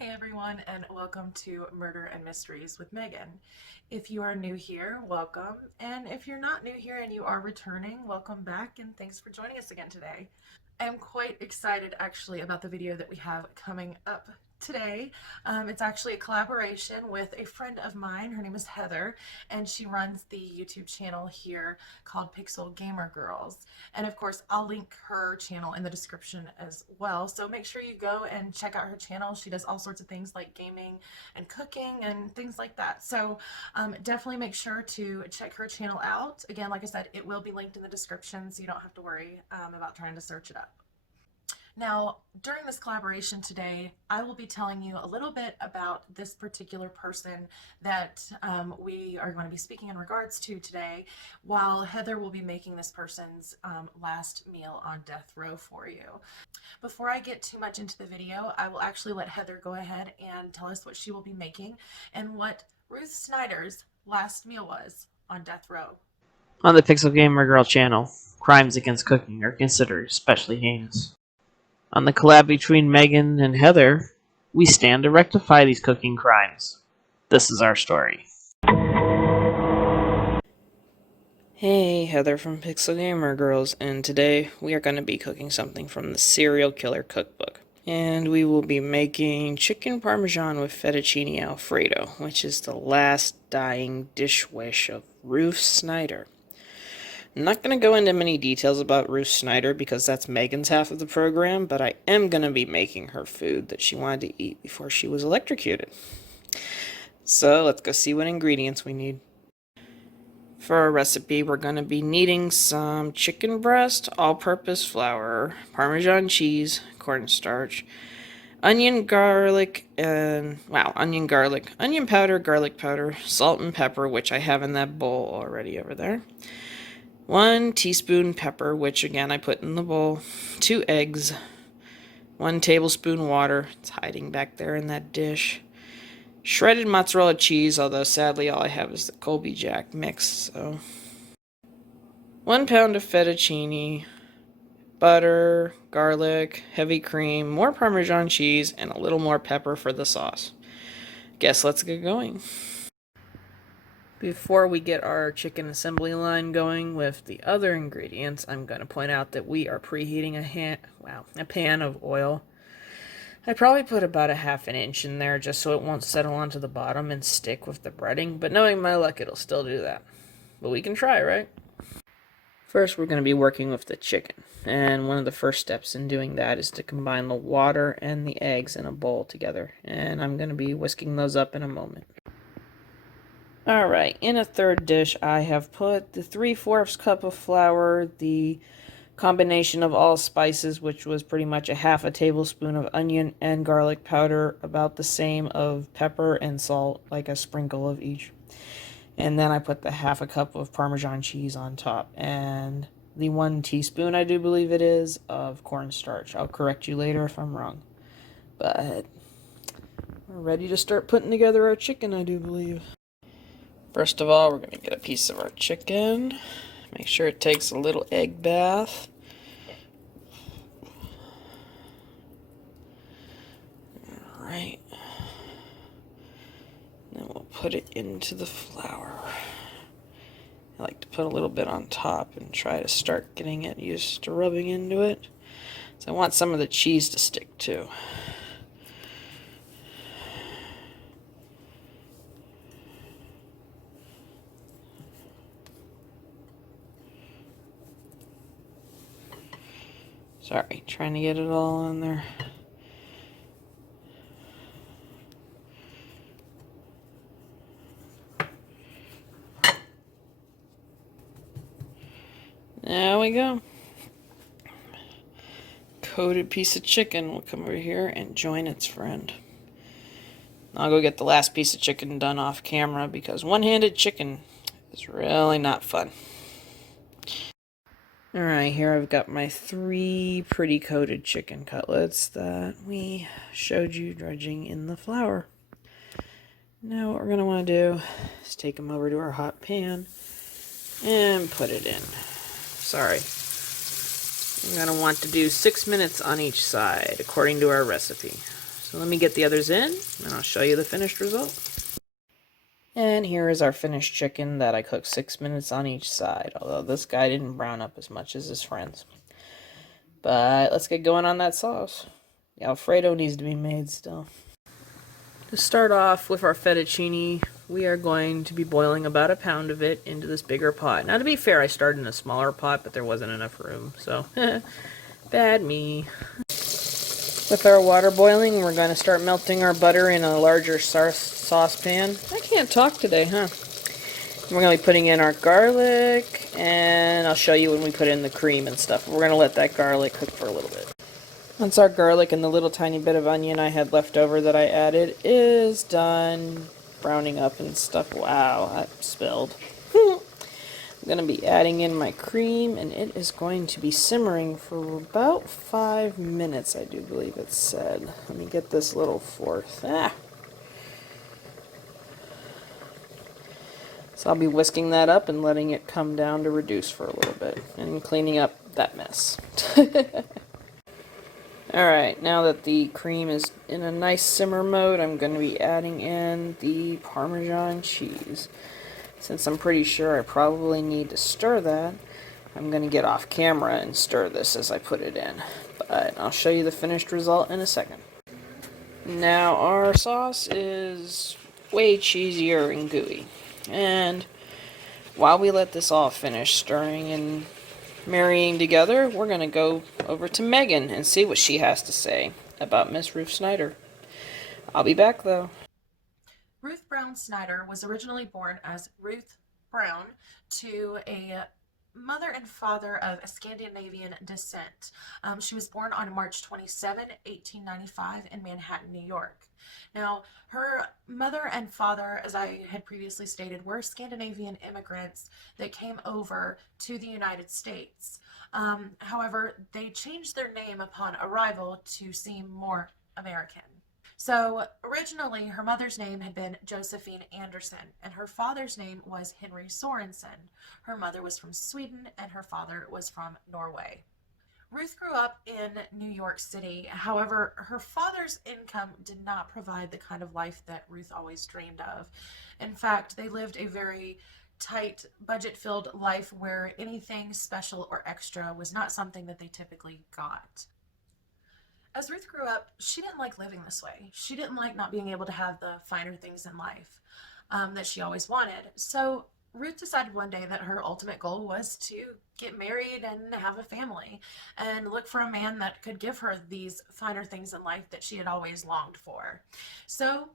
Hey everyone, and welcome to Murder and Mysteries with Megan. If you are new here, welcome. And if you're not new here and you are returning, welcome back and thanks for joining us again today. I am quite excited actually about the video that we have coming up today. It's actually a collaboration with a friend of mine. Her name is Heather, and she runs the YouTube channel here called Pixel Gamer Girls. And of course, I'll link her channel in the description as well. So make sure you go and check out her channel. She does all sorts of things like gaming and cooking and things like that. So definitely make sure to check her channel out. Again, like I said, it will be linked in the description, so you don't have to worry about trying to search it up. Now, during this collaboration today, I will be telling you a little bit about this particular person that we are going to be speaking in regards to today, while Heather will be making this person's last meal on death row for you. Before I get too much into the video, I will actually let Heather go ahead and tell us what she will be making and what Ruth Snyder's last meal was on death row. On the Pixel Gamer Girl channel, crimes against cooking are considered especially heinous. On the collab between Megan and Heather, we stand to rectify these cooking crimes. This is our story. Hey, Heather from Pixel Gamer Girls, and today we are going to be cooking something from the Serial Killer Cookbook. And we will be making chicken parmesan with fettuccine alfredo, which is the last dying dish wish of Ruth Snyder. I'm not going to go into many details about Ruth Snyder because that's Megan's half of the program, but I am going to be making her food that she wanted to eat before she was electrocuted. So let's go see what ingredients we need. For our recipe, we're going to be needing some chicken breast, all-purpose flour, Parmesan cheese, cornstarch, onion powder, garlic powder, salt and pepper, which I have in that bowl already over there. 1 teaspoon pepper, which again I put in the bowl. 2 eggs. 1 tablespoon water. It's hiding back there in that dish. Shredded mozzarella cheese, although sadly all I have is the Colby Jack mix, so. 1 pound of fettuccine, butter, garlic, heavy cream, more Parmesan cheese, and a little more pepper for the sauce. Guess let's get going. Before we get our chicken assembly line going with the other ingredients, I'm going to point out that we are preheating a pan of oil. I probably put about a ½ inch in there just so it won't settle onto the bottom and stick with the breading, but knowing my luck, it'll still do that. But we can try, right? First, we're going to be working with the chicken, and one of the first steps in doing that is to combine the water and the eggs in a bowl together, and I'm going to be whisking those up in a moment. Alright, in a third dish, I have put the 3/4 cup of flour, the combination of all spices, which was pretty much a ½ tablespoon of onion and garlic powder, about the same of pepper and salt, like a sprinkle of each. And then I put the ½ cup of Parmesan cheese on top, and the 1 teaspoon, I do believe it is, of cornstarch. I'll correct you later if I'm wrong. But we're ready to start putting together our chicken, I do believe. First of all, we're going to get a piece of our chicken. Make sure it takes a little egg bath. Alright. Then we'll put it into the flour. I like to put a little bit on top and try to start getting it used to rubbing into it. So I want some of the cheese to stick too. Sorry, trying to get it all in there. There we go. Coated piece of chicken will come over here and join its friend. I'll go get the last piece of chicken done off camera because one-handed chicken is really not fun. Alright, here I've got my 3 pretty coated chicken cutlets that we showed you dredging in the flour. Now what we're going to want to do is take them over to our hot pan and put it in. Sorry. You're going to want to do 6 minutes on each side, according to our recipe. So let me get the others in, and I'll show you the finished result. And here is our finished chicken that I cooked 6 minutes on each side, although this guy didn't brown up as much as his friends. But let's get going on that sauce. The Alfredo needs to be made still. To start off with our fettuccine, we are going to be boiling about a pound of it into this bigger pot. Now, to be fair, I started in a smaller pot, but there wasn't enough room, so bad me. With our water boiling, we're going to start melting our butter in a larger saucepan. I can't talk today, huh? We're going to be putting in our garlic, and I'll show you when we put in the cream and stuff. We're going to let that garlic cook for a little bit. Once our garlic and the little tiny bit of onion I had left over that I added is done browning up and stuff. Wow, that spilled. I'm going to be adding in my cream, and it is going to be simmering for about 5 minutes, I do believe it said. Let me get this little fork. So I'll be whisking that up and letting it come down to reduce for a little bit and cleaning up that mess. Alright, now that the cream is in a nice simmer mode, I'm going to be adding in the Parmesan cheese. Since I'm pretty sure I probably need to stir that, I'm going to get off camera and stir this as I put it in. But I'll show you the finished result in a second. Now our sauce is way cheesier and gooey. And while we let this all finish stirring and marrying together, we're going to go over to Megan and see what she has to say about Miss Ruth Snyder. I'll be back though. Ruth Brown Snyder was originally born as Ruth Brown to a mother and father of Scandinavian descent. She was born on March 27, 1895 in Manhattan, New York. Now, her mother and father, as I had previously stated, were Scandinavian immigrants that came over to the United States. However, they changed their name upon arrival to seem more American. So originally, her mother's name had been Josephine Anderson, and her father's name was Henry Sorensen. Her mother was from Sweden, and her father was from Norway. Ruth grew up in New York City. However, her father's income did not provide the kind of life that Ruth always dreamed of. In fact, they lived a very tight, budget-filled life where anything special or extra was not something that they typically got. As Ruth grew up, she didn't like living this way. She didn't like not being able to have the finer things in life that she always wanted. So Ruth decided one day that her ultimate goal was to get married and have a family and look for a man that could give her these finer things in life that she had always longed for. So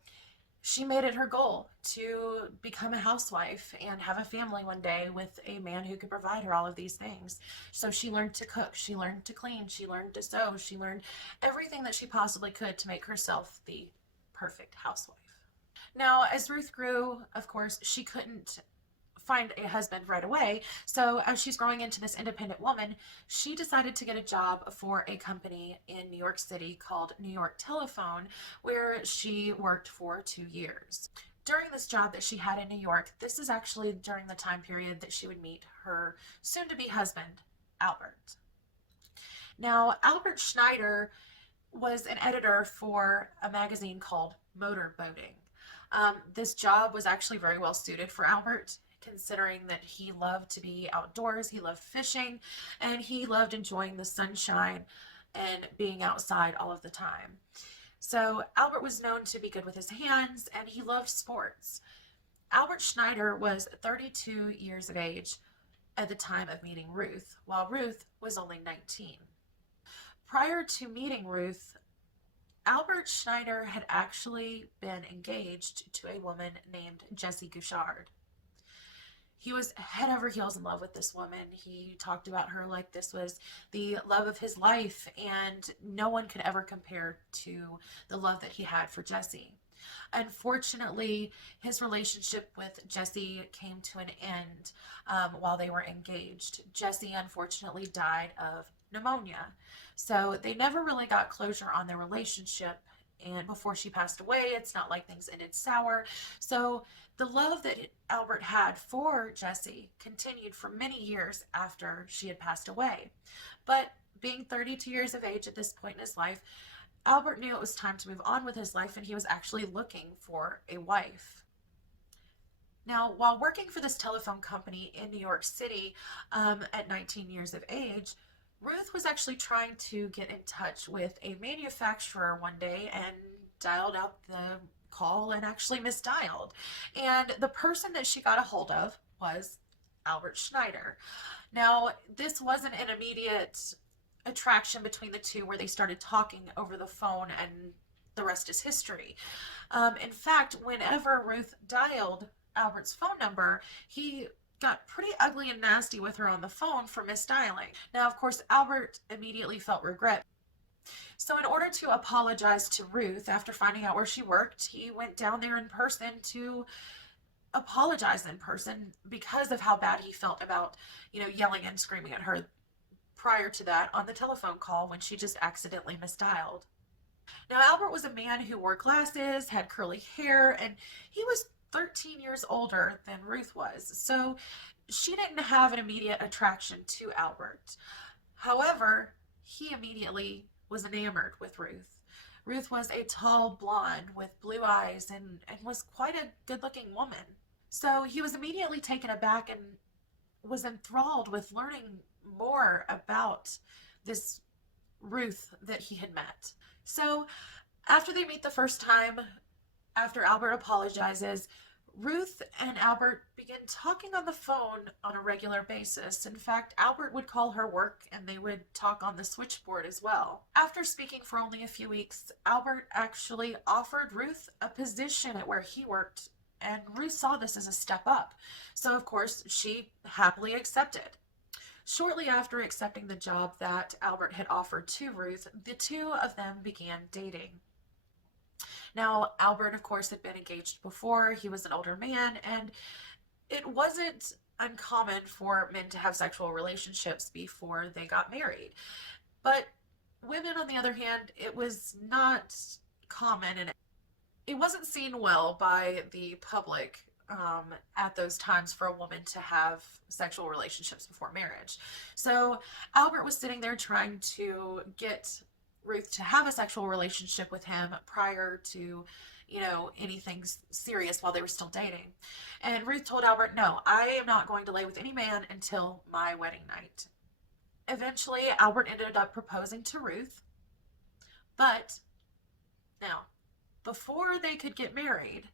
she made it her goal to become a housewife and have a family one day with a man who could provide her all of these things. So she learned to cook, she learned to clean, she learned to sew, she learned everything that she possibly could to make herself the perfect housewife. Now, as Ruth grew, of course, she couldn't find a husband right away. So as she's growing into this independent woman, she decided to get a job for a company in New York City called New York Telephone, where she worked for 2 years. During this job that she had in New York, this is actually during the time period that she would meet her soon-to-be husband, Albert. Now, Albert Schneider was an editor for a magazine called Motor Boating. This job was actually very well suited for Albert, considering that he loved to be outdoors, he loved fishing, and he loved enjoying the sunshine and being outside all of the time. So Albert was known to be good with his hands, and he loved sports. Albert Schneider was 32 years of age at the time of meeting Ruth, while Ruth was only 19. Prior to meeting Ruth, Albert Schneider had actually been engaged to a woman named Jessie Gouchard. He was head over heels in love with this woman. He talked about her like this was the love of his life, and no one could ever compare to the love that he had for Jessie. Unfortunately, his relationship with Jessie came to an end while they were engaged. Jessie unfortunately died of pneumonia. So they never really got closure on their relationship. And before she passed away, it's not like things ended sour. So the love that Albert had for Jessie continued for many years after she had passed away. But being 32 years of age at this point in his life, Albert knew it was time to move on with his life and he was actually looking for a wife. Now, while working for this telephone company in New York City at 19 years of age, Ruth was actually trying to get in touch with a manufacturer one day and dialed out the call and actually misdialed. And the person that she got a hold of was Albert Snyder. Now, this wasn't an immediate attraction between the two where they started talking over the phone and the rest is history. In fact, whenever Ruth dialed Albert's phone number, he got pretty ugly and nasty with her on the phone for misdialing. Now, of course, Albert immediately felt regret. So, in order to apologize to Ruth after finding out where she worked, he went down there in person to apologize in person because of how bad he felt about, yelling and screaming at her prior to that on the telephone call when she just accidentally misdialed. Now, Albert was a man who wore glasses, had curly hair, and he was 13 years older than Ruth was. So she didn't have an immediate attraction to Albert. However, he immediately was enamored with Ruth. Ruth was a tall blonde with blue eyes and was quite a good looking woman. So he was immediately taken aback and was enthralled with learning more about this Ruth that he had met. So after they meet the first time, after Albert apologizes, Ruth and Albert begin talking on the phone on a regular basis. In fact, Albert would call her work and they would talk on the switchboard as well. After speaking for only a few weeks, Albert actually offered Ruth a position at where he worked, and Ruth saw this as a step up. So, of course, she happily accepted. Shortly after accepting the job that Albert had offered to Ruth, the two of them began dating. Now, Albert, of course, had been engaged before. He was an older man, and it wasn't uncommon for men to have sexual relationships before they got married. But women, on the other hand, it was not common, and it wasn't seen well by the public at those times for a woman to have sexual relationships before marriage. So Albert was sitting there trying to get Ruth to have a sexual relationship with him prior to, anything serious while they were still dating. And Ruth told Albert, "No, I am not going to lay with any man until my wedding night." Eventually, Albert ended up proposing to Ruth, but now, before they could get married,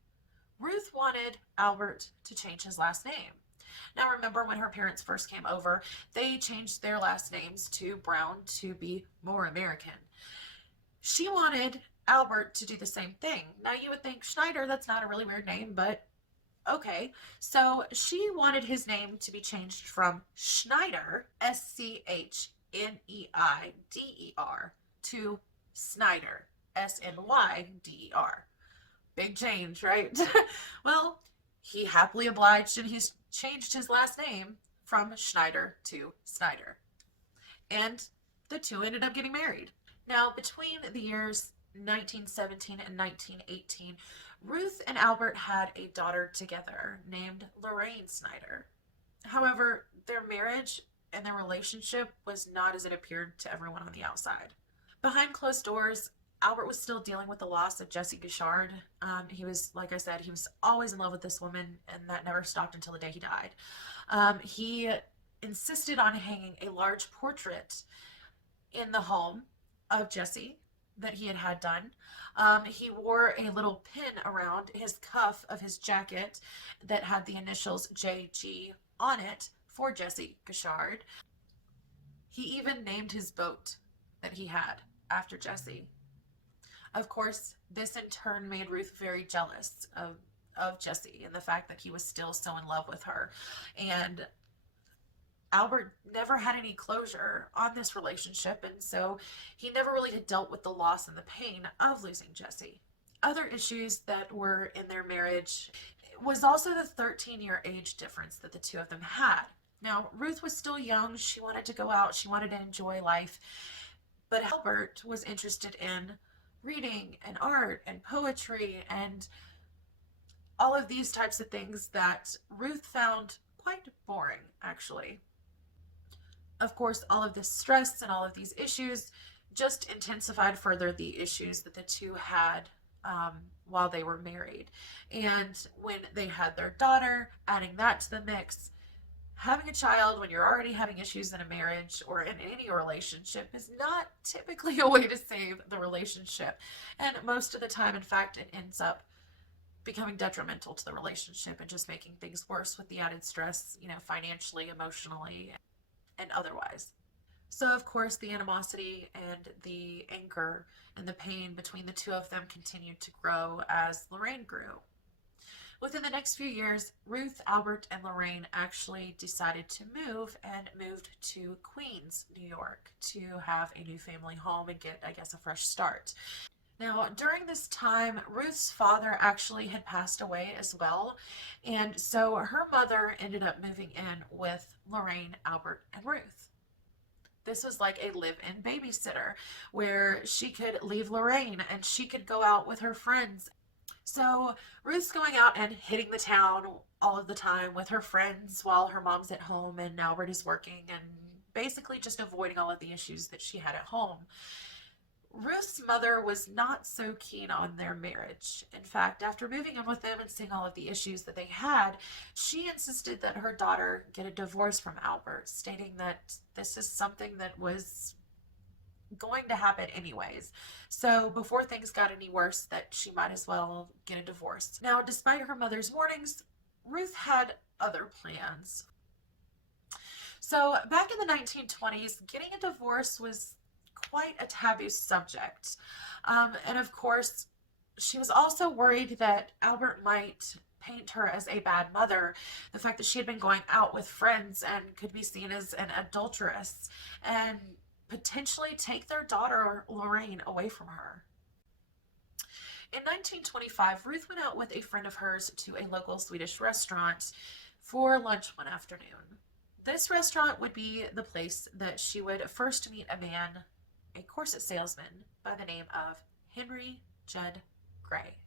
Ruth wanted Albert to change his last name. Now, remember when her parents first came over, they changed their last names to Brown to be more American. She wanted Albert to do the same thing. Now, you would think Schneider, that's not a really weird name, but okay. So she wanted his name to be changed from Schneider, Schneider, to Snyder, Snyder. Big change, right? Well, he happily obliged and he's changed his last name from Schneider to Snyder. And the two ended up getting married. Now, between the years 1917 and 1918, Ruth and Albert had a daughter together named Lorraine Snyder. However, their marriage and their relationship was not as it appeared to everyone on the outside. Behind closed doors, Albert was still dealing with the loss of Jessie Guichard. He was, like I said, he was always in love with this woman, and that never stopped until the day he died. He insisted on hanging a large portrait in the home of Jessie that he had done. He wore a little pin around his cuff of his jacket that had the initials JG on it for Jessie Guichard. He even named his boat that he had after Jessie. Of course, this in turn made Ruth very jealous of Jessie and the fact that he was still so in love with her. And Albert never had any closure on this relationship, and so he never really had dealt with the loss and the pain of losing Jessie. Other issues that were in their marriage was also the 13-year age difference that the two of them had. Now, Ruth was still young. She wanted to go out. She wanted to enjoy life. But Albert was interested in reading and art and poetry and all of these types of things that Ruth found quite boring, actually. Of course, all of this stress and all of these issues just intensified further the issues that the two had while they were married. And when they had their daughter, adding that to the mix, having a child when you're already having issues in a marriage or in any relationship is not typically a way to save the relationship. And most of the time, in fact, it ends up becoming detrimental to the relationship and just making things worse with the added stress, financially, emotionally, and otherwise. So, of course, the animosity and the anger and the pain between the two of them continued to grow as Lorraine grew. Within the next few years, Ruth, Albert, and Lorraine actually decided to move and moved to Queens, New York, to have a new family home and get, I guess, a fresh start. Now, during this time, Ruth's father actually had passed away as well. And so her mother ended up moving in with Lorraine, Albert, and Ruth. This was like a live-in babysitter where she could leave Lorraine and she could go out with her friends. So Ruth's going out and hitting the town all of the time with her friends while her mom's at home and Albert is working and basically just avoiding all of the issues that she had at home. Ruth's mother was not so keen on their marriage. In fact, after moving in with them and seeing all of the issues that they had, she insisted that her daughter get a divorce from Albert, stating that this is something that was going to happen anyways. So before things got any worse, that she might as well get a divorce. Now, despite her mother's warnings, Ruth had other plans. So back in the 1920s, getting a divorce was quite a taboo subject. And of course, she was also worried that Albert might paint her as a bad mother. The fact that she had been going out with friends and could be seen as an adulteress and potentially take their daughter Lorraine away from her. In 1925, Ruth went out with a friend of hers to a local Swedish restaurant for lunch one afternoon. This restaurant would be the place that she would first meet a man, a corset salesman by the name of Henry Judd Gray.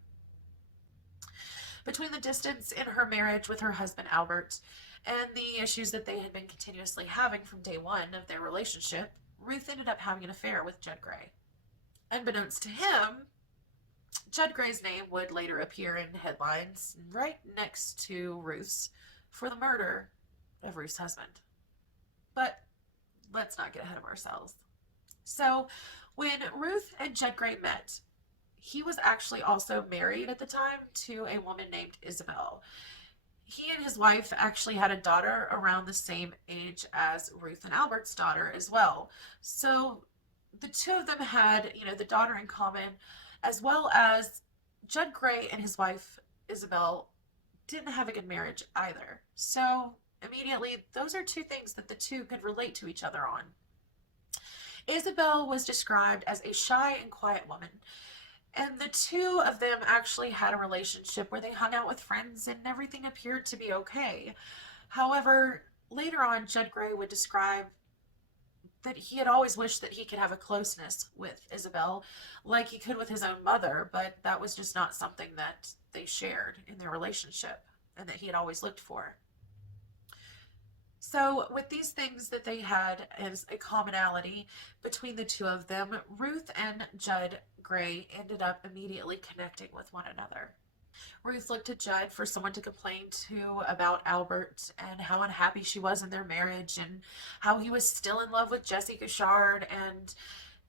Between the distance in her marriage with her husband Albert and the issues that they had been continuously having from day one of their relationship, Ruth ended up having an affair with Judd Gray. Unbeknownst to him, Judd Gray's name would later appear in headlines right next to Ruth's for the murder of Ruth's husband. But let's not get ahead of ourselves. So when Ruth and Judd Gray met, he was actually also married at the time to a woman named Isabel. He and his wife actually had a daughter around the same age as Ruth and Albert's daughter as well. So the two of them had, the daughter in common, as well as Judd Gray and his wife Isabel didn't have a good marriage either. So immediately, those are two things that the two could relate to each other on. Isabel was described as a shy and quiet woman. And the two of them actually had a relationship where they hung out with friends and everything appeared to be okay. However, later on, Judd Gray would describe that he had always wished that he could have a closeness with Isabel like he could with his own mother, but that was just not something that they shared in their relationship and that he had always looked for. So, with these things that they had as a commonality between the two of them, Ruth and Judd Gray ended up immediately connecting with one another. Ruth looked to Judd for someone to complain to about Albert and how unhappy she was in their marriage and how he was still in love with Jessie Gashard and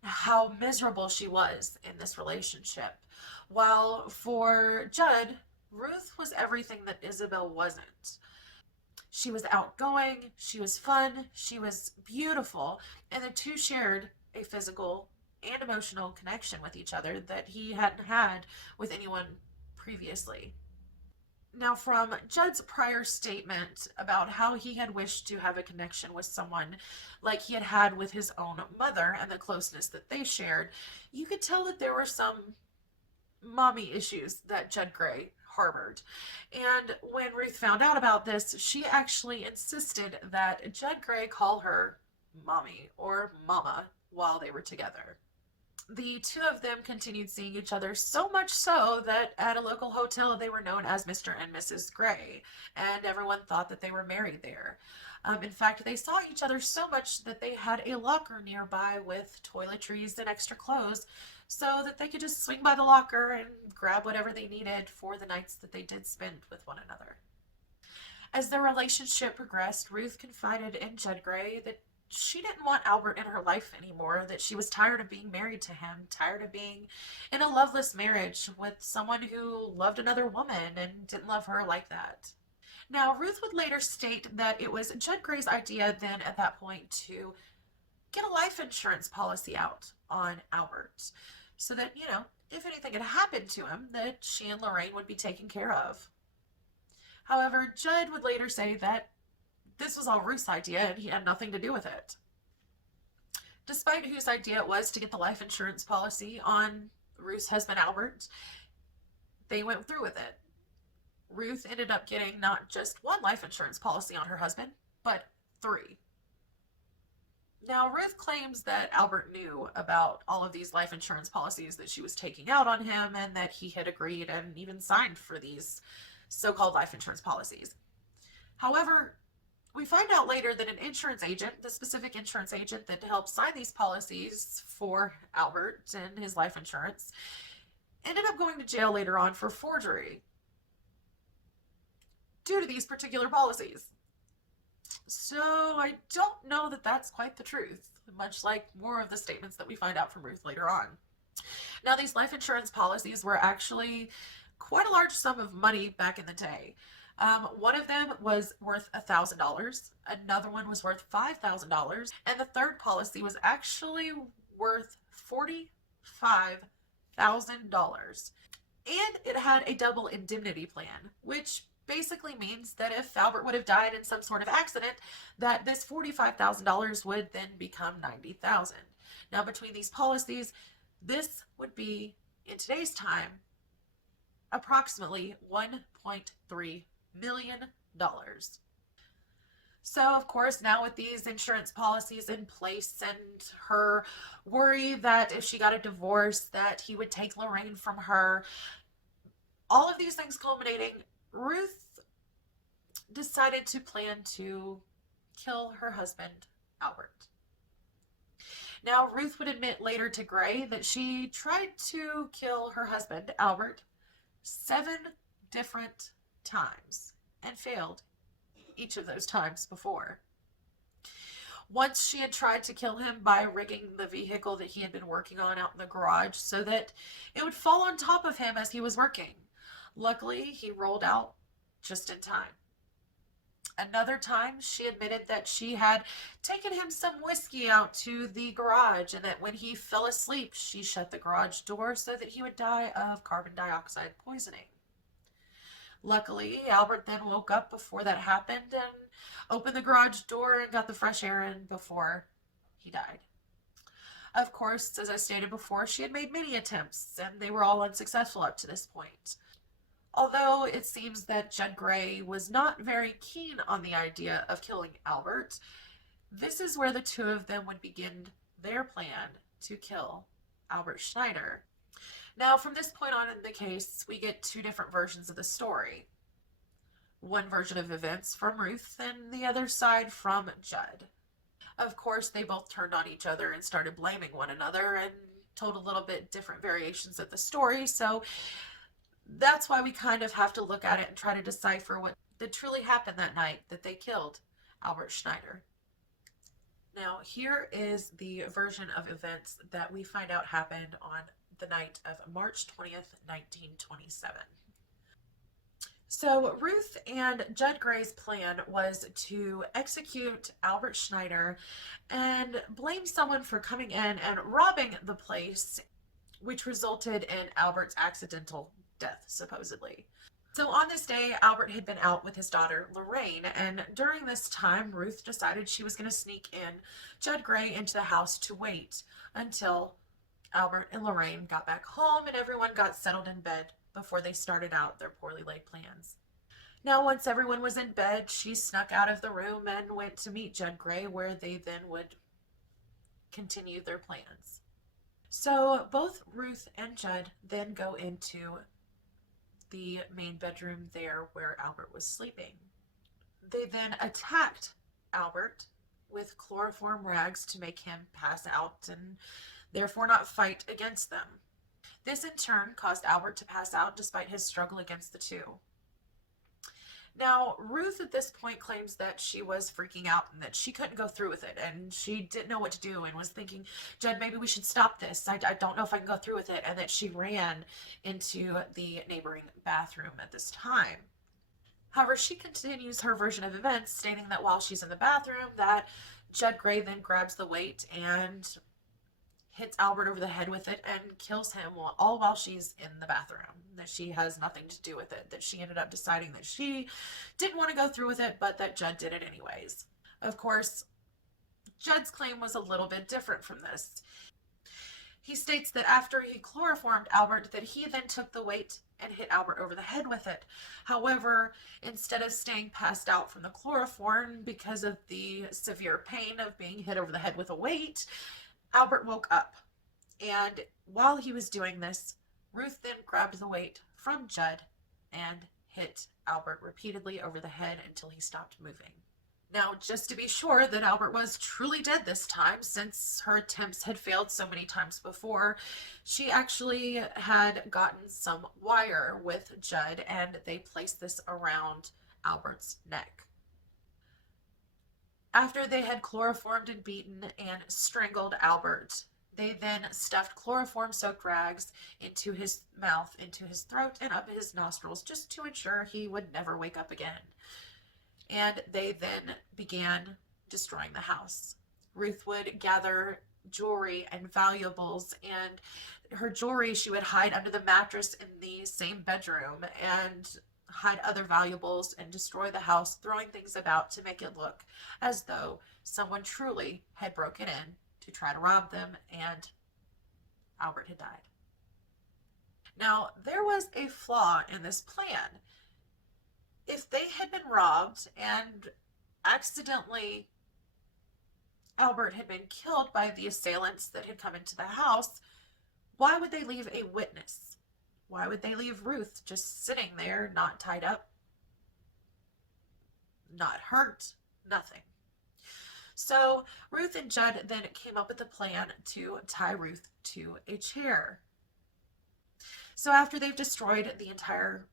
how miserable she was in this relationship. While for Judd, Ruth was everything that Isabel wasn't. She was outgoing, she was fun, she was beautiful, and the two shared a physical and emotional connection with each other that he hadn't had with anyone previously. Now, from Judd's prior statement about how he had wished to have a connection with someone like he had had with his own mother and the closeness that they shared, you could tell that there were some mommy issues that Judd Gray harbored. And when Ruth found out about this, she actually insisted that Judd Gray call her mommy or mama while they were together. The two of them continued seeing each other, so much so that at a local hotel they were known as Mr. and Mrs. Gray, and everyone thought that they were married there. In fact, they saw each other so much that they had a locker nearby with toiletries and extra clothes so that they could just swing by the locker and grab whatever they needed for the nights that they did spend with one another. As their relationship progressed, Ruth confided in Judd Gray that she didn't want Albert in her life anymore, that she was tired of being married to him, tired of being in a loveless marriage with someone who loved another woman and didn't love her like that. Now, Ruth would later state that it was Judd Gray's idea then at that point to get a life insurance policy out on Albert so that, if anything had happened to him, that she and Lorraine would be taken care of. However, Judd would later say that this was all Ruth's idea and he had nothing to do with it. Despite whose idea it was to get the life insurance policy on Ruth's husband Albert, they went through with it. Ruth ended up getting not just one life insurance policy on her husband, but 3. Now, Ruth claims that Albert knew about all of these life insurance policies that she was taking out on him and that he had agreed and even signed for these so-called life insurance policies. However, we find out later that an insurance agent, the specific insurance agent that helped sign these policies for Albert and his life insurance, ended up going to jail later on for forgery due to these particular policies. So I don't know that that's quite the truth, much like more of the statements that we find out from Ruth later on. Now, these life insurance policies were actually quite a large sum of money back in the day. One of them was worth $1,000, another one was worth $5,000, and the third policy was actually worth $45,000. And it had a double indemnity plan, which basically means that if Albert would have died in some sort of accident, that this $45,000 would then become $90,000. Now, between these policies, this would be, in today's time, approximately $1.3 million. So, of course, now with these insurance policies in place and her worry that if she got a divorce, that he would take Lorraine from her, all of these things culminating, Ruth decided to plan to kill her husband, Albert. Now, Ruth would admit later to Gray that she tried to kill her husband, Albert, 7 different times and failed each of those times before. Once she had tried to kill him by rigging the vehicle that he had been working on out in the garage so that it would fall on top of him as he was working. Luckily, he rolled out just in time. Another time, she admitted that she had taken him some whiskey out to the garage and that when he fell asleep, she shut the garage door so that he would die of carbon dioxide poisoning. Luckily, Albert then woke up before that happened and opened the garage door and got the fresh air in before he died. Of course, as I stated before, she had made many attempts and they were all unsuccessful up to this point. Although it seems that Judd Gray was not very keen on the idea of killing Albert, this is where the two of them would begin their plan to kill Albert Snyder. Now, from this point on in the case, we get 2 different versions of the story. One version of events from Ruth and the other side from Judd. Of course, they both turned on each other and started blaming one another and told a little bit different variations of the story, so that's why we kind of have to look at it and try to decipher what did truly happen that night that they killed Albert Snyder. Now, here is the version of events that we find out happened on the night of March 20th, 1927. So Ruth and Judd Gray's plan was to execute Albert Snyder and blame someone for coming in and robbing the place, which resulted in Albert's accidental death, supposedly. So on this day, Albert had been out with his daughter, Lorraine, and during this time, Ruth decided she was going to sneak in Judd Gray into the house to wait until Albert and Lorraine got back home and everyone got settled in bed before they started out their poorly laid plans. Now, once everyone was in bed, she snuck out of the room and went to meet Judd Gray, where they then would continue their plans. So both Ruth and Judd then go into the main bedroom there where Albert was sleeping. They then attacked Albert with chloroform rags to make him pass out and therefore not fight against them. This in turn caused Albert to pass out despite his struggle against the two. Now, Ruth at this point claims that she was freaking out and that she couldn't go through with it and she didn't know what to do and was thinking, Judd, maybe we should stop this. I don't know if I can go through with it. And that she ran into the neighboring bathroom at this time. However, she continues her version of events, stating that while she's in the bathroom, that Judd Gray then grabs the weight and hits Albert over the head with it and kills him, all while she's in the bathroom. That she has nothing to do with it. That she ended up deciding that she didn't want to go through with it, but that Judd did it anyways. Of course, Judd's claim was a little bit different from this. He states that after he chloroformed Albert, that he then took the weight and hit Albert over the head with it. However, instead of staying passed out from the chloroform because of the severe pain of being hit over the head with a weight, Albert woke up. And while he was doing this, Ruth then grabbed the weight from Judd and hit Albert repeatedly over the head until he stopped moving. Now, just to be sure that Albert was truly dead this time, since her attempts had failed so many times before, she actually had gotten some wire with Judd and they placed this around Albert's neck. After they had chloroformed and beaten and strangled Albert, they then stuffed chloroform-soaked rags into his mouth, into his throat, and up his nostrils just to ensure he would never wake up again. And they then began destroying the house. Ruth would gather jewelry and valuables, and her jewelry she would hide under the mattress in the same bedroom and hide other valuables and destroy the house, throwing things about to make it look as though someone truly had broken in to try to rob them and Albert had died. Now, there was a flaw in this plan. If they had been robbed and accidentally Albert had been killed by the assailants that had come into the house, why would they leave a witness? Why would they leave Ruth just sitting there, not tied up, not hurt, nothing? So Ruth and Judd then came up with a plan to tie Ruth to a chair. So after they've destroyed the entire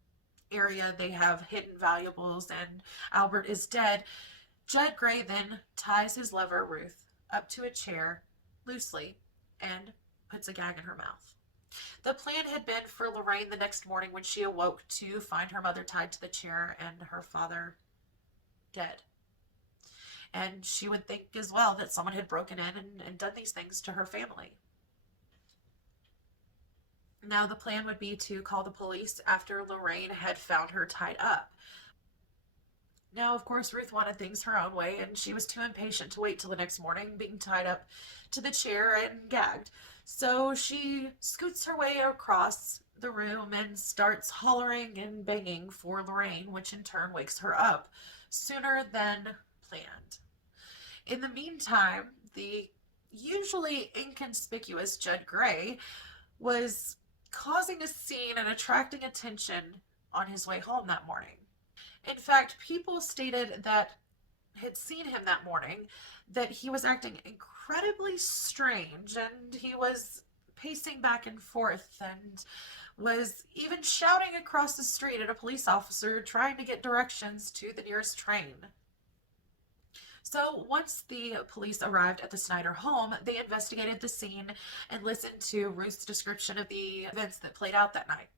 area, they have hidden valuables, and Albert is dead, Judd Gray then ties his lover, Ruth, up to a chair loosely and puts a gag in her mouth. The plan had been for Lorraine the next morning when she awoke to find her mother tied to the chair and her father dead. And she would think as well that someone had broken in and done these things to her family. Now the plan would be to call the police after Lorraine had found her tied up. Now, of course, Ruth wanted things her own way, and she was too impatient to wait till the next morning, being tied up to the chair and gagged. So she scoots her way across the room and starts hollering and banging for Lorraine, which in turn wakes her up sooner than planned. In the meantime, the usually inconspicuous Judd Gray was causing a scene and attracting attention on his way home that morning. In fact, people stated that had seen him that morning that he was acting incredibly strange, and he was pacing back and forth and was even shouting across the street at a police officer trying to get directions to the nearest train. So once the police arrived at the Snyder home, they investigated the scene and listened to Ruth's description of the events that played out that night.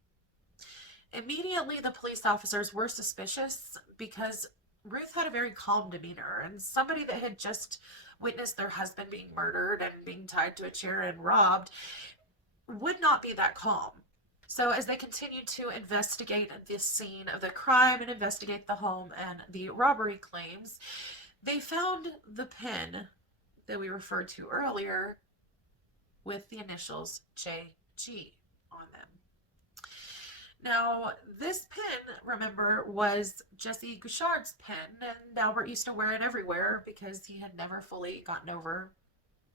Immediately, the police officers were suspicious because Ruth had a very calm demeanor, and somebody that had just witnessed their husband being murdered and being tied to a chair and robbed would not be that calm. So as they continued to investigate the scene of the crime and investigate the home and the robbery claims, they found the pen that we referred to earlier with the initials JG on them. Now, this pen, remember, was Jesse Gouchard's pen, and Albert used to wear it everywhere because he had never fully gotten over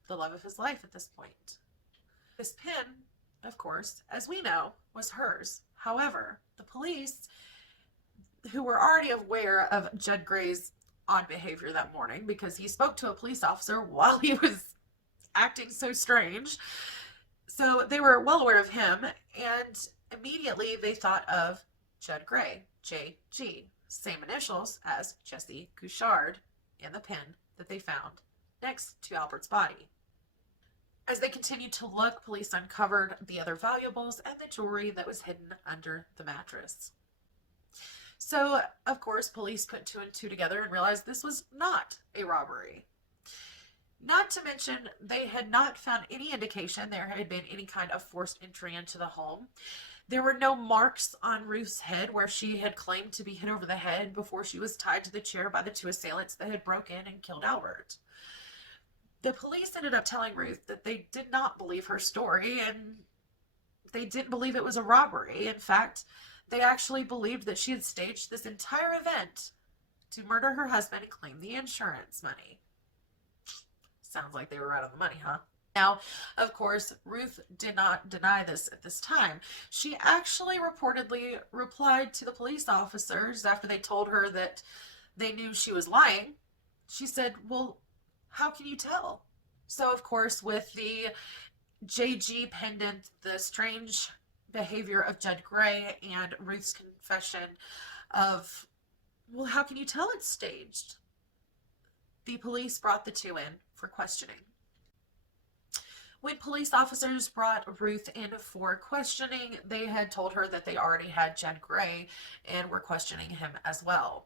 the love of his life at this point. This pin, of course, as we know, was hers. However, the police, who were already aware of Judd Gray's odd behavior that morning because he spoke to a police officer while he was acting so strange, so they were well aware of him, and immediately they thought of Judd Gray, JG, same initials as Jesse Couchard in the pin that they found next to Albert's body. As they continued to look, police uncovered the other valuables and the jewelry that was hidden under the mattress. So, of course, police put two and two together and realized this was not a robbery. Not to mention, they had not found any indication there had been any kind of forced entry into the home. There were no marks on Ruth's head where she had claimed to be hit over the head before she was tied to the chair by the two assailants that had broken in and killed Albert. The police ended up telling Ruth that they did not believe her story and they didn't believe it was a robbery. In fact, they actually believed that she had staged this entire event to murder her husband and claim the insurance money. Sounds like they were right on the money, huh? Now, of course, Ruth did not deny this at this time. She actually reportedly replied to the police officers after they told her that they knew she was lying. She said, well, how can you tell? So, of course, with the JG pendant, the strange behavior of Judd Gray, and Ruth's confession of, well, how can you tell it's staged? The police brought the two in for questioning. When police officers brought Ruth in for questioning, they had told her that they already had Judd Gray and were questioning him as well.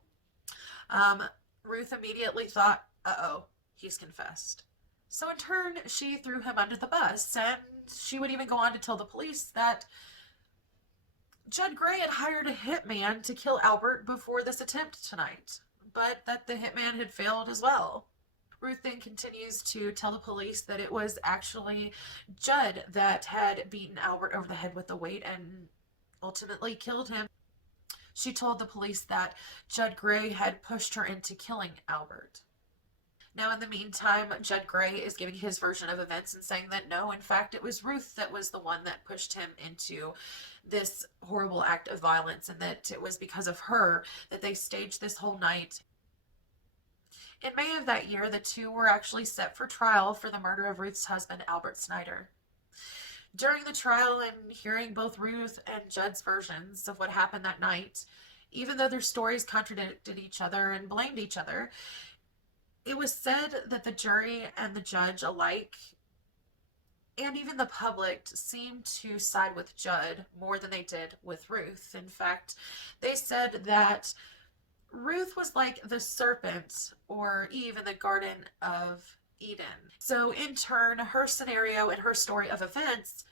Ruth immediately thought, uh-oh, he's confessed. So in turn, she threw him under the bus, and she would even go on to tell the police that Judd Gray had hired a hitman to kill Albert before this attempt tonight, but that the hitman had failed as well. Ruth then continues to tell the police that it was actually Judd that had beaten Albert over the head with the weight and ultimately killed him. She told the police that Judd Gray had pushed her into killing Albert. Now, in the meantime, Judd Gray is giving his version of events and saying that no, in fact, it was Ruth that was the one that pushed him into this horrible act of violence, and that it was because of her that they staged this whole night. In May of that year, the two were actually set for trial for the murder of Ruth's husband, Albert Snyder. During the trial and hearing both Ruth and Judd's versions of what happened that night, even though their stories contradicted each other and blamed each other, it was said that the jury and the judge alike, and even the public, seemed to side with Judd more than they did with Ruth. In fact, they said that Ruth was like the serpent or Eve in the Garden of Eden. So in turn, her scenario and her story of events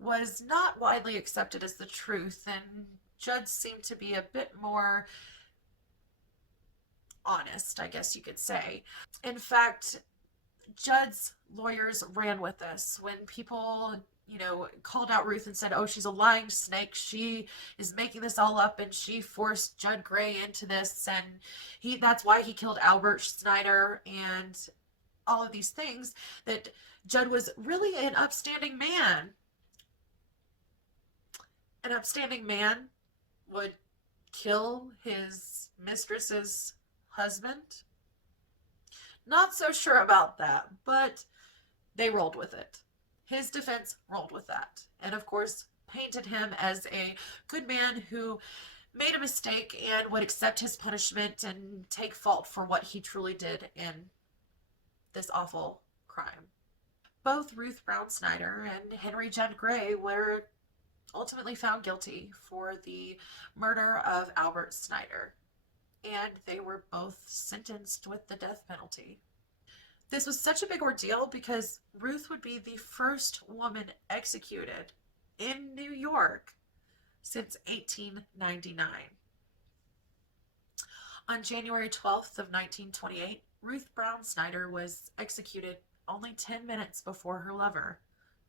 was not widely accepted as the truth, and Judd seemed to be a bit more honest, I guess you could say. In fact, Judd's lawyers ran with this. When people, called out Ruth and said, oh, she's a lying snake, she is making this all up, and she forced Judd Gray into this, and that's why he killed Albert Snyder, and all of these things, that Judd was really an upstanding man. An upstanding man would kill his mistress's husband? Not so sure about that, but they rolled with it. His defense rolled with that, and of course painted him as a good man who made a mistake and would accept his punishment and take fault for what he truly did in this awful crime. Both Ruth Brown Snyder and Henry Judd Gray were ultimately found guilty for the murder of Albert Snyder, and they were both sentenced with the death penalty. This was such a big ordeal because Ruth would be the first woman executed in New York since 1899. On January 12th of 1928, Ruth Brown Snyder was executed only 10 minutes before her lover,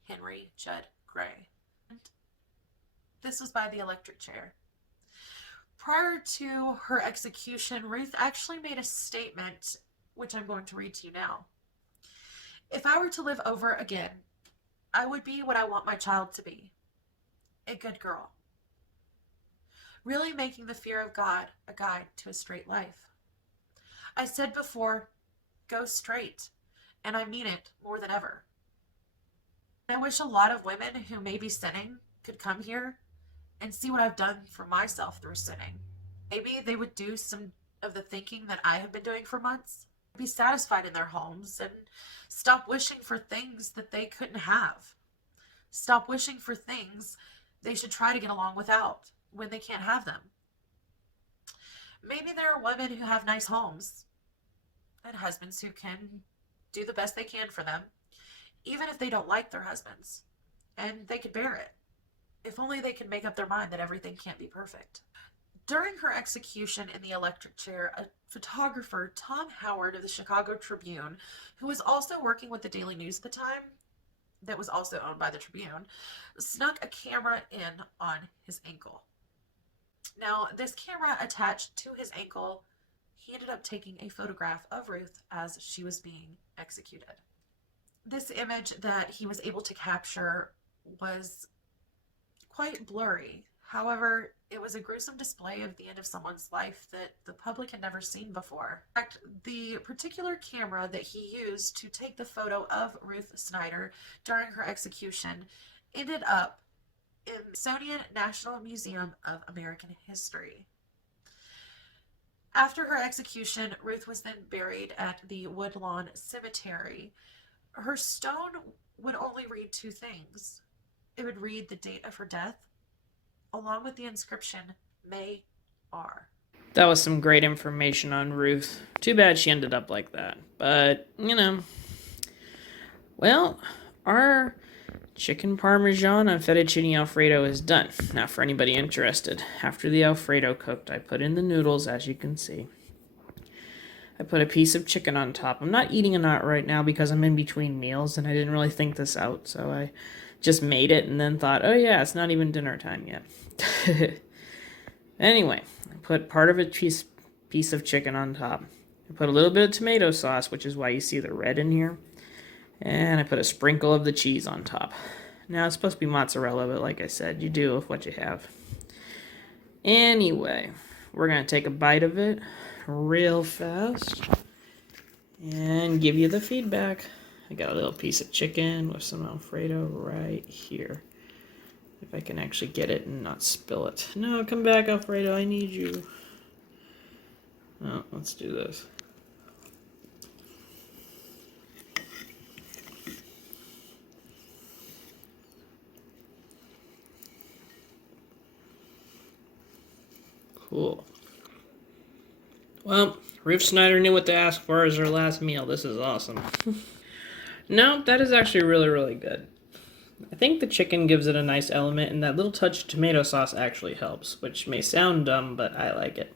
Henry Judd Gray. This was by the electric chair. Prior to her execution, Ruth actually made a statement, which I'm going to read to you now. If I were to live over again, I would be what I want my child to be, a good girl, really making the fear of God a guide to a straight life. I said before, go straight, and I mean it more than ever. I wish a lot of women who may be sinning could come here and see what I've done for myself through sinning. Maybe they would do some of the thinking that I have been doing for months, be satisfied in their homes, and stop wishing for things that they couldn't have. Stop wishing for things they should try to get along without when they can't have them. Maybe there are women who have nice homes and husbands who can do the best they can for them, even if they don't like their husbands, and they could bear it, if only they can make up their mind that everything can't be perfect. During her execution in the electric chair, a photographer, Tom Howard of the Chicago Tribune, who was also working with the Daily News at the time, that was also owned by the Tribune, snuck a camera in on his ankle. Now, this camera attached to his ankle, he ended up taking a photograph of Ruth as she was being executed. This image that he was able to capture was quite blurry. However, it was a gruesome display of the end of someone's life that the public had never seen before. In fact, the particular camera that he used to take the photo of Ruth Snyder during her execution ended up in the Smithsonian National Museum of American History. After her execution, Ruth was then buried at the Woodlawn Cemetery. Her stone would only read two things. It would read the date of her death, along with the inscription, May R. That was some great information on Ruth. Too bad she ended up like that. But, well, our chicken parmesan and fettuccine alfredo is done. Now, for anybody interested, after the alfredo cooked, I put in the noodles, as you can see. I put a piece of chicken on top. I'm not eating a lot right now because I'm in between meals and I didn't really think this out, so I just made it and then thought, oh yeah, it's not even dinner time yet. Anyway, I put part of a piece of chicken on top. I put a little bit of tomato sauce, which is why you see the red in here. And I put a sprinkle of the cheese on top. Now, it's supposed to be mozzarella, but like I said, you do with what you have. Anyway, we're going to take a bite of it real fast and give you the feedback. I got a little piece of chicken with some Alfredo right here. If I can actually get it and not spill it. No, come back, Alfredo, I need you. Oh, let's do this. Cool. Well, Ruth Snyder knew what to ask for as her last meal. This is awesome. No, that is actually really, really good. I think the chicken gives it a nice element, and that little touch of tomato sauce actually helps, which may sound dumb, but I like it.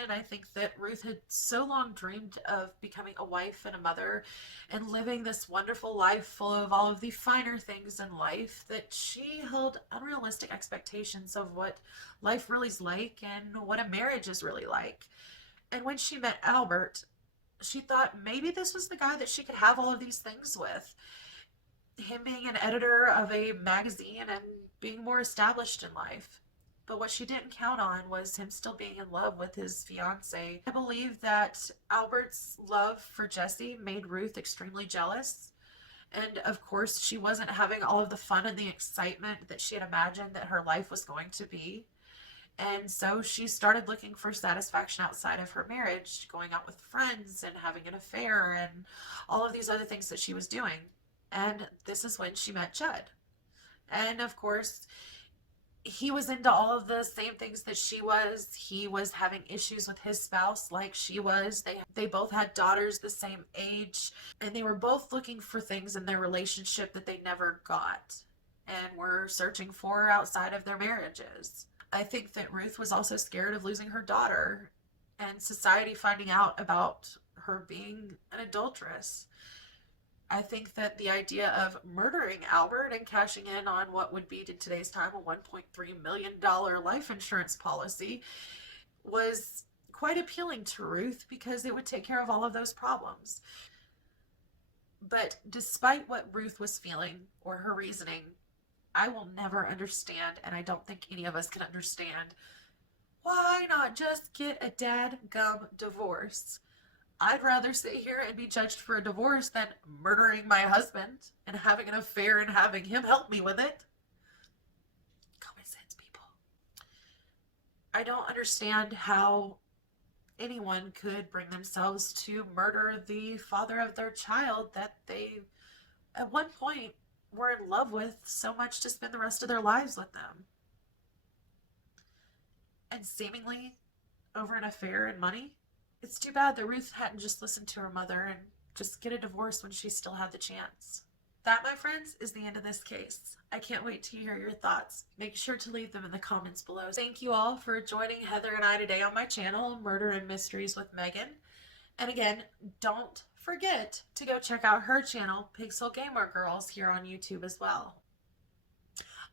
And I think that Ruth had so long dreamed of becoming a wife and a mother and living this wonderful life full of all of the finer things in life that she held unrealistic expectations of what life really is like and what a marriage is really like. And when she met Albert, she thought maybe this was the guy that she could have all of these things with. Him being an editor of a magazine and being more established in life. But what she didn't count on was him still being in love with his fiance. I believe that Albert's love for Jesse made Ruth extremely jealous. And of course, she wasn't having all of the fun and the excitement that she had imagined that her life was going to be. And so she started looking for satisfaction outside of her marriage, going out with friends and having an affair and all of these other things that she was doing. And this is when she met Judd. And of course, he was into all of the same things that she was. He was having issues with his spouse like she was. They both had daughters the same age, and they were both looking for things in their relationship that they never got and were searching for outside of their marriages. I think that Ruth was also scared of losing her daughter and society finding out about her being an adulteress. I think that the idea of murdering Albert and cashing in on what would be, in today's time, a $1.3 million life insurance policy was quite appealing to Ruth because it would take care of all of those problems. But despite what Ruth was feeling or her reasoning, I will never understand, and I don't think any of us can understand, why not just get a dadgum divorce? I'd rather sit here and be judged for a divorce than murdering my husband and having an affair and having him help me with it. Common sense, people. I don't understand how anyone could bring themselves to murder the father of their child that they, at one point, were in love with so much to spend the rest of their lives with them. And seemingly over an affair and money. It's too bad that Ruth hadn't just listened to her mother and just get a divorce when she still had the chance. That, my friends, is the end of this case. I can't wait to hear your thoughts. Make sure to leave them in the comments below. Thank you all for joining Heather and I today on my channel, Murder and Mysteries with Megan. And again, don't forget to go check out her channel, Pixel Gamer Girls, here on YouTube as well.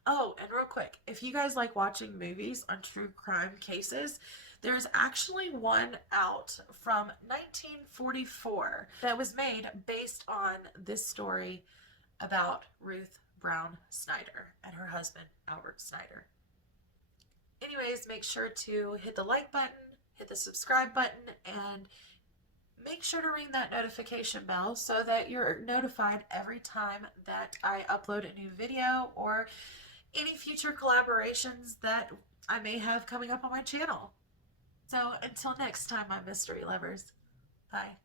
Oh, and real quick, if you guys like watching movies on true crime cases, there's actually one out from 1944 that was made based on this story about Ruth Brown Snyder and her husband, Albert Snyder. Anyways, make sure to hit the like button, hit the subscribe button, and make sure to ring that notification bell so that you're notified every time that I upload a new video or any future collaborations that I may have coming up on my channel. So until next time, my mystery lovers, bye.